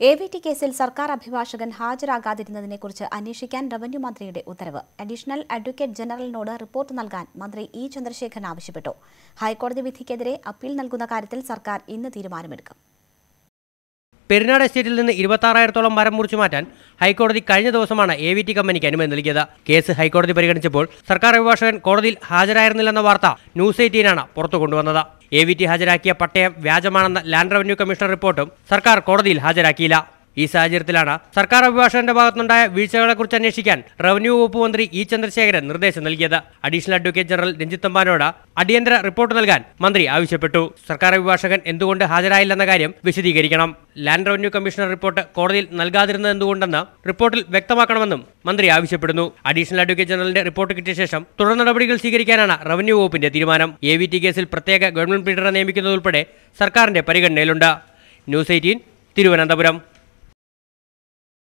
AVT കേസിൽ സർക്കാർ അഭിഭാഷകൻ ഹാജരാകാതിരുന്നതിനെക്കുറിച്ച് അന്വേഷിക്കാൻ റവന്യൂ മന്ത്രിയുടെ ഉത്തരവ്. അഡീഷണൽ അഡ്വക്കേറ്റ് ജനറലിനോട് റിപ്പോർട്ട് നൽകാൻ മന്ത്രി ഇ ചന്ദ്രശേഖരൻ ആവശ്യപ്പെട്ടു. ഹൈക്കോടതി വിധിക്കെതിരെ അപ്പീൽ നൽകുന്ന കാര്യത്തിൽ സർക്കാർ ഇന്ന് തീരുമാനമെടുക്കും. പെരിനാട് എസ്റ്റേറ്റിൽ നിന്ന് 26,000-ഓളം മരം മുറിച്ചു മാറ്റാൻ ഹൈക്കോടതി കഴിഞ്ഞ ദിവസമാണ് AVT കമ്പനിക്ക് അനുമതി നൽകിയത്. കേസ് ഹൈക്കോടതി പരിഗണിച്ചപ്പോൾ സർക്കാർ അഭിഭാഷകൻ കോടതിയിൽ ഹാജരായിരുന്നില്ലെന്ന വാർത്ത ന്യൂസ് 18 പുറത്തു കൊണ്ടുവന്നത്. AVT ഹാജരാക്കിയ പട്ടയം വ്യാജമാണെന്ന ലാൻഡ് റവന്യൂ കമ്മീഷണർ റിപ്പോർട്ടും സർക്കാർ കോടതിയിൽ ഹാജരാക്കിയില്ല. ഈ സാഹചര്യത്തിലാണ് സർക്കാർ അഭിഭാഷകന്റെ ഭാഗത്തുനിന്നുണ്ടായ വീഴ്ചകളെക്കുറിച്ച് അന്വേഷിക്കാൻ റവന്യൂ വകുപ്പ് മന്ത്രി ഇ ചന്ദ്രശേഖരൻ നിർദ്ദേശം നൽകിയത്. അഡീഷണൽ അഡ്വക്കേറ്റ് ജനറൽ രഞ്ജിത്ത് തമ്പാനോട് അടിയന്തര റിപ്പോർട്ട് നൽകാൻ മന്ത്രി ആവശ്യപ്പെട്ടു. സർക്കാർ അഭിഭാഷകൻ എന്തുകൊണ്ട് ഹാജരായില്ലെന്ന കാര്യം വിശദീകരിക്കണം. ലാൻഡ് റവന്യൂ കമ്മീഷണർ റിപ്പോർട്ട് കോടതിയിൽ നൽകാതിരുന്നത് എന്തുകൊണ്ടെന്ന് റിപ്പോർട്ടിൽ വ്യക്തമാക്കണമെന്നും മന്ത്രി ആവശ്യപ്പെടുന്നു. അഡീഷണൽ അഡ്വക്കേറ്റ് ജനറലിന്റെ റിപ്പോർട്ട് കിട്ടിയ ശേഷം തുടർ നടപടികൾ സ്വീകരിക്കാനാണ് റവന്യൂ വകുപ്പിന്റെ തീരുമാനം. AVT കേസിൽ പ്രത്യേക ഗവൺമെന്റ് പ്ലീഡറെ നിയമിക്കുന്നതുൾപ്പെടെ സർക്കാരിന്റെ പരിഗണനയിലുണ്ട്. ന്യൂസ് 18 തിരുവനന്തപുരം.